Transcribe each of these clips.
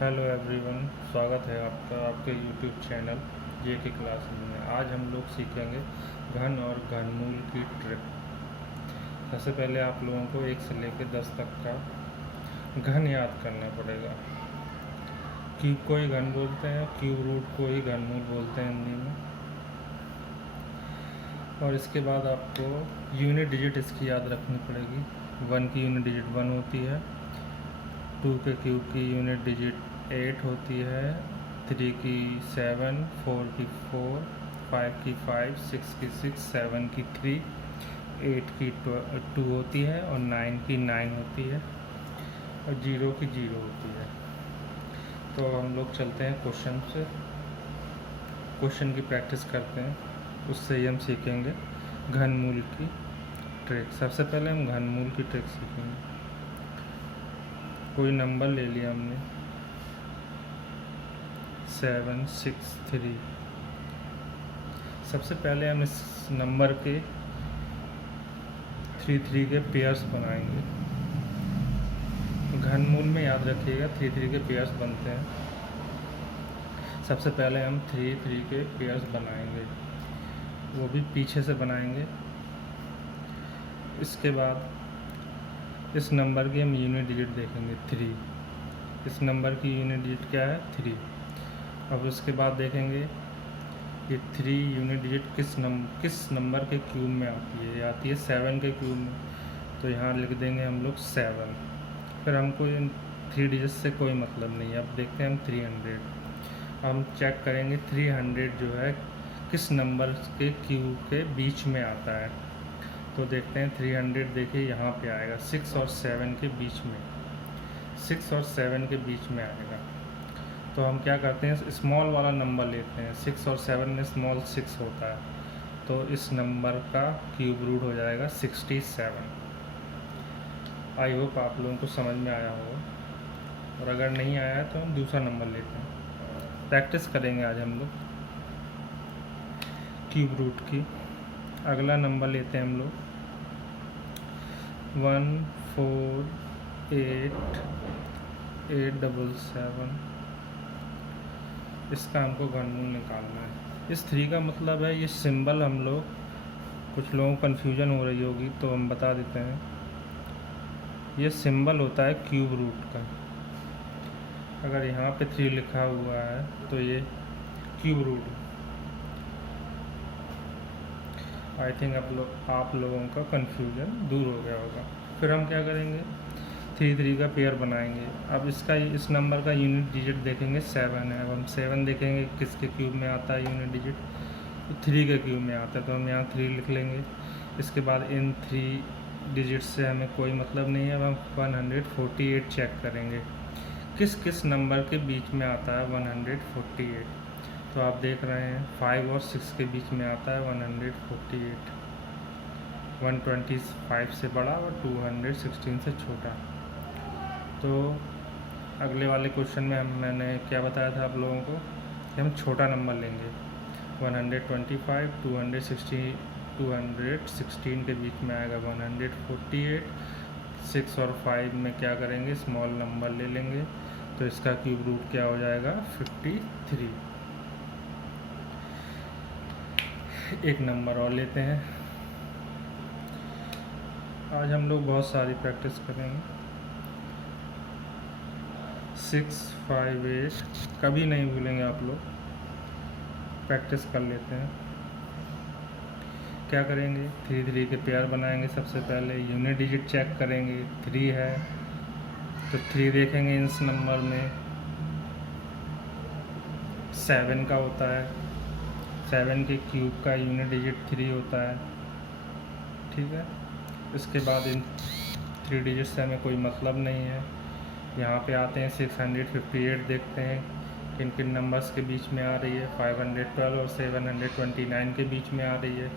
Hello everyone, स्वागत है आपका आपके यूट्यूब चैनल जेके क्लास में। आज हम लोग सीखेंगे घन और घनमूल की ट्रिक। सबसे पहले आप लोगों को 1 से लेकर 10 तक का घन याद करना पड़ेगा। क्यूब को ही घन बोलते हैं, क्यूब रूट को ही घनमूल बोलते हैं हिंदी में। और इसके बाद आपको यूनिट डिजिट इसकी याद रखनी पड़ेगी। 1 की यूनिट डिजिट 1 होती है, 2 के क्यूब की यूनिट डिजिट 8 होती है, 3 की 7, 4 की 4, 5 की 5, 6 की 6, 7 की 3, 8 की 2 होती है और 9 की 9 होती है और 0 की 0 होती है। तो हम लोग चलते हैं क्वेश्चन से, क्वेश्चन की प्रैक्टिस करते हैं, उससे ही हम सीखेंगे घनमूल की ट्रिक। सबसे पहले हम घनमूल की ट्रिक सीखेंगे। कोई नंबर ले लिया हमने 7, 6, 3। सबसे पहले हम इस नंबर के 3 के पेयर्स बनाएंगे। घनमूल में याद रखिएगा 3 के पेयर्स बनते हैं। सबसे पहले हम 3 के पेयर्स बनाएंगे, वो भी पीछे से बनाएंगे। इसके बाद इस नंबर की हम यूनिट डिजिट देखेंगे 3। इस नंबर की यूनिट डिजिट क्या है? 3। अब उसके बाद देखेंगे कि 3 यूनिट डिजिट किस नंबर के क्यूब में आती है। ये आती है 7 के क्यूब में, तो यहाँ लिख देंगे हम लोग 7। फिर हमको इन 3 डिजिट से कोई मतलब नहीं है। अब देखते हैं हम 300। हम चेक करेंगे 300 जो है किस नंबर के क्यूब के बीच में आता है। तो देखते हैं 300, देखिए यहाँ पे आएगा 6 और 7 के बीच में, 6 और 7 के बीच में आएगा। तो हम क्या करते हैं, स्मॉल वाला नंबर लेते हैं। 6 और 7 में स्मॉल 6 होता है, तो इस नंबर का क्यूब रूट हो जाएगा 67। आई होप आप लोगों को समझ में आया होगा, और अगर नहीं आया है तो हम दूसरा नंबर लेते हैं। प्रैक्टिस करेंगे आज हम लोग क्यूब रूट की। अगला नंबर लेते हैं हम लोग 14887। इसका हमको घनमूल निकालना है। इस 3 का मतलब है, ये सिंबल हम लोग, कुछ लोगों को कन्फ्यूजन हो रही होगी तो हम बता देते हैं। ये सिंबल होता है क्यूब रूट का। अगर यहाँ पे 3 लिखा हुआ है तो ये क्यूब रूट। आई थिंक आप लोगों का कन्फ्यूजन दूर हो गया होगा। फिर हम क्या करेंगे, 3 का पेयर बनाएंगे। अब इस नंबर का यूनिट डिजिट देखेंगे 7 है। अब हम 7 देखेंगे किसके क्यूब में आता है यूनिट डिजिट, तो 3 के क्यूब में आता है, तो हम यहाँ 3 लिख लेंगे। इसके बाद इन 3 डिजिट से हमें कोई मतलब नहीं है। अब हम 148 चेक करेंगे किस किस नंबर के बीच में आता है 148। तो आप देख रहे हैं 5 और 6 के बीच में आता है 148। 125 से बड़ा और 216 से छोटा। तो अगले वाले क्वेश्चन में मैंने क्या बताया था आप लोगों को कि हम छोटा नंबर लेंगे। 125, 216 के बीच में आएगा 148। 6 और 5 में क्या करेंगे, स्मॉल नंबर ले लेंगे, तो इसका क्यूब रूट क्या हो जाएगा 53। एक नंबर और लेते हैं। आज हम लोग बहुत सारी प्रैक्टिस करेंगे। 658 कभी नहीं भूलेंगे आप लोग, प्रैक्टिस कर लेते हैं। क्या करेंगे, 3 के पेयर बनाएंगे। सबसे पहले यूनिट डिजिट चेक करेंगे, 3 है तो 3 देखेंगे इस नंबर में 7 का होता है। 7 के क्यूब का यूनिट डिजिट 3 होता है, ठीक है। इसके बाद इन 3 डिजिट से हमें कोई मतलब नहीं है। यहाँ पे आते हैं 658 देखते हैं किन किन नंबर्स के बीच में आ रही है। 512 और 729 के बीच में आ रही है।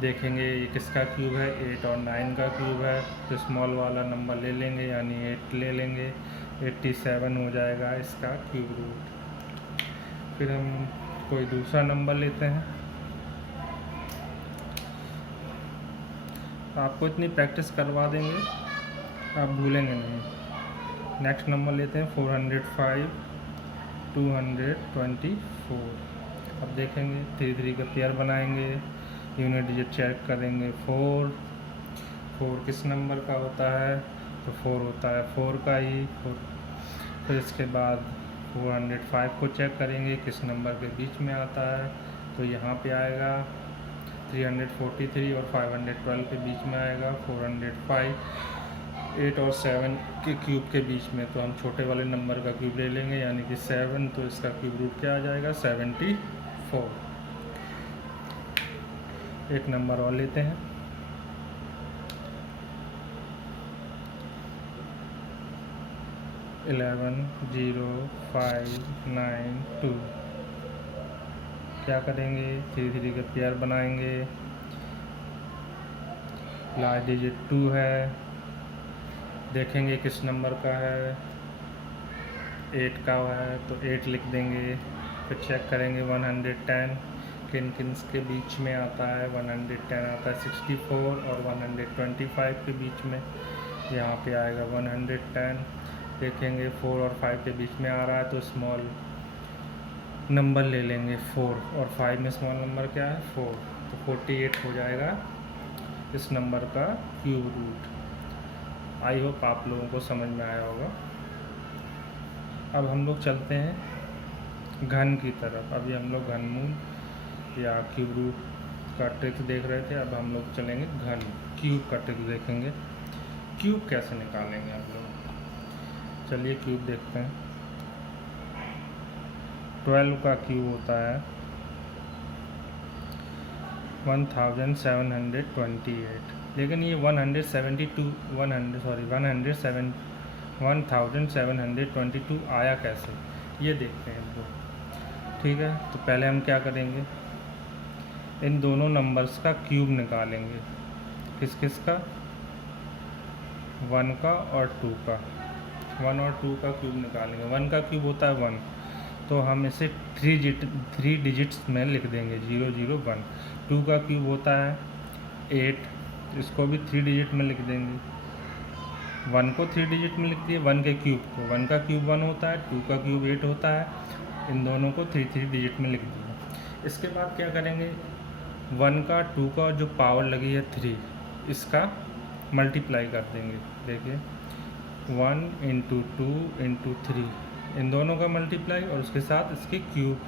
देखेंगे ये किसका क्यूब है, 8 और 9 का क्यूब है, तो स्मॉल वाला नंबर ले लेंगे, यानी 8 ले लेंगे। 87 हो जाएगा इसका क्यूब रूट। फिर हम कोई दूसरा नंबर लेते हैं। आपको इतनी प्रैक्टिस करवा देंगे, आप भूलेंगे नहीं। नेक्स्ट नंबर लेते हैं 405 224। अब देखेंगे 3 3 का पेयर बनाएंगे, यूनिट डिजिट चेक करेंगे। 4 किस नंबर का होता है, तो 4 होता है 4 का ही 4। फिर इसके बाद 405 को चेक करेंगे किस नंबर के बीच में आता है, तो यहाँ पे आएगा 343 और 512 के बीच में आएगा। 405 8 और 7 के क्यूब के बीच में, तो हम छोटे वाले नंबर का क्यूब ले लेंगे यानी कि 7, तो इसका क्यूब रूट क्या आ जाएगा 74। एक नंबर और लेते हैं, 110592। क्या करेंगे 3 3 के पेयर बनाएंगे, लास्ट डिजिट 2 है, देखेंगे किस नंबर का है, 8 का है तो 8 लिख देंगे। फिर चेक करेंगे 110 किन किन के बीच में आता है, 110 आता है 64 और 125 के बीच में, यहाँ पे आएगा 110। देखेंगे 4 और 5 के बीच में आ रहा है तो स्मॉल नंबर ले लेंगे 4, और 5 में स्मॉल नंबर क्या है 4, तो 48 हो जाएगा इस नंबर का क्यूब रूट। आई होप आप लोगों को समझ में आया होगा। अब हम लोग चलते हैं घन की तरफ। अभी हम लोग घनमूल या क्यूब रूट का ट्रिक देख रहे थे, अब हम लोग चलेंगे घन क्यूब का ट्रिक देखेंगे। क्यूब कैसे निकालेंगे हम लोग, चलिए क्यूब देखते हैं। 12 का क्यूब होता है 1728, लेकिन ये 1722 आया कैसे, ये देखते हैं हम लोग। ठीक है, तो पहले हम क्या करेंगे, इन दोनों नंबर्स का क्यूब निकालेंगे। किस किस का, 1 का और 2 का। 1 और 2 का क्यूब निकालेंगे। 1 का क्यूब होता है 1, तो हम इसे 3 डिजिट्स में लिख देंगे 001। 2 का क्यूब होता है 8, इसको भी 3 डिजिट में लिख देंगे। 1 को 3 डिजिट में लिख दिए, 1 के क्यूब को। 1 का क्यूब 1 होता है, 2 का क्यूब 8 होता है, इन दोनों को 3 डिजिट में लिख दिया। इसके बाद क्या करेंगे, 1 का 2 का जो पावर लगी है 3, इसका मल्टीप्लाई कर देंगे। देखिए 1 × 2 × 3, इन दोनों का मल्टीप्लाई और उसके साथ इसके क्यूब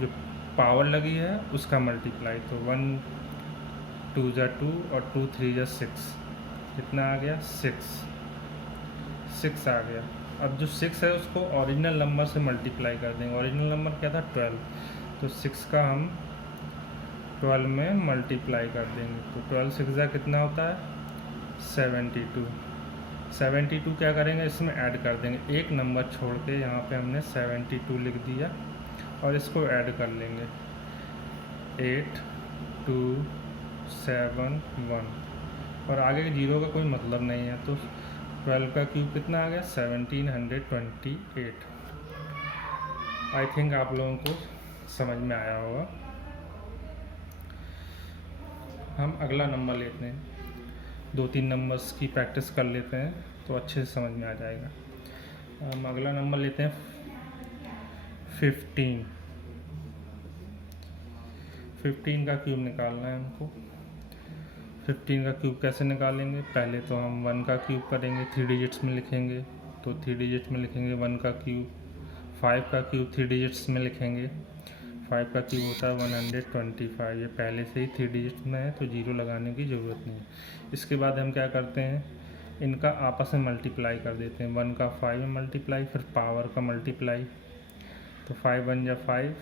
जो पावर लगी है उसका मल्टीप्लाई। तो 1 2 × 2 और 2 3 × 6, कितना आ गया 6 आ गया। अब जो 6 है उसको ओरिजिनल नंबर से मल्टीप्लाई कर देंगे। ओरिजिनल नंबर क्या था 12, तो 6 का हम 12 में मल्टीप्लाई कर देंगे। तो 12 6 कितना होता है 72। 72 क्या करेंगे, इसमें ऐड कर देंगे, एक नंबर छोड़ के यहाँ पे हमने 72 लिख दिया और इसको ऐड कर लेंगे 8 2 7 1, और आगे जीरो का कोई मतलब नहीं है। तो 12 का क्यूब कितना आ गया 1728। आई थिंक आप लोगों को समझ में आया होगा। हम अगला नंबर लेते हैं, 2-3 नंबर्स की प्रैक्टिस कर लेते हैं तो अच्छे से समझ में आ जाएगा। हम अगला नंबर लेते हैं 15। 15 का क्यूब निकालना है हमको। 15 का क्यूब कैसे निकालेंगे, पहले तो हम 1 का क्यूब करेंगे, 3 डिजिट्स में लिखेंगे, तो 3 डिजिट्स में लिखेंगे 1 का क्यूब। 5 का क्यूब 3 डिजिट्स में लिखेंगे, 5 का क्यूब होता है 125। ये पहले से ही 3 डिजिट में है तो जीरो लगाने की ज़रूरत नहीं है। इसके बाद हम क्या करते हैं, इनका आपस में मल्टीप्लाई कर देते हैं। 1 का 5 में मल्टीप्लाई, फिर पावर का मल्टीप्लाई, तो 5 1 × 5,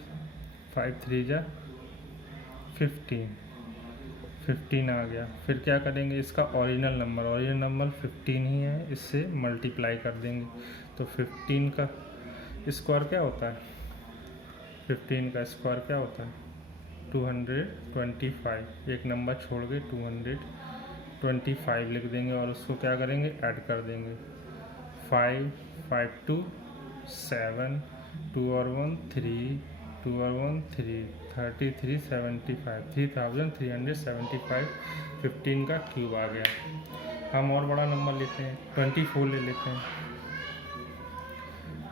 5 3 × 15 आ गया। फिर क्या करेंगे, इसका ओरिजिनल नंबर 15 ही है, इससे मल्टीप्लाई कर देंगे। तो 15 का स्क्वायर क्या होता है, 15 का स्क्वायर क्या होता है 225। एक नंबर छोड़ के 225 लिख देंगे और उसको क्या करेंगे, ऐड कर देंगे। 5 5 2 7, 2 और 1 3, 2 और 1 3, 33 75, 3375। 15 का क्यूब आ गया। हम और बड़ा नंबर लेते हैं, 24 ले लेते हैं।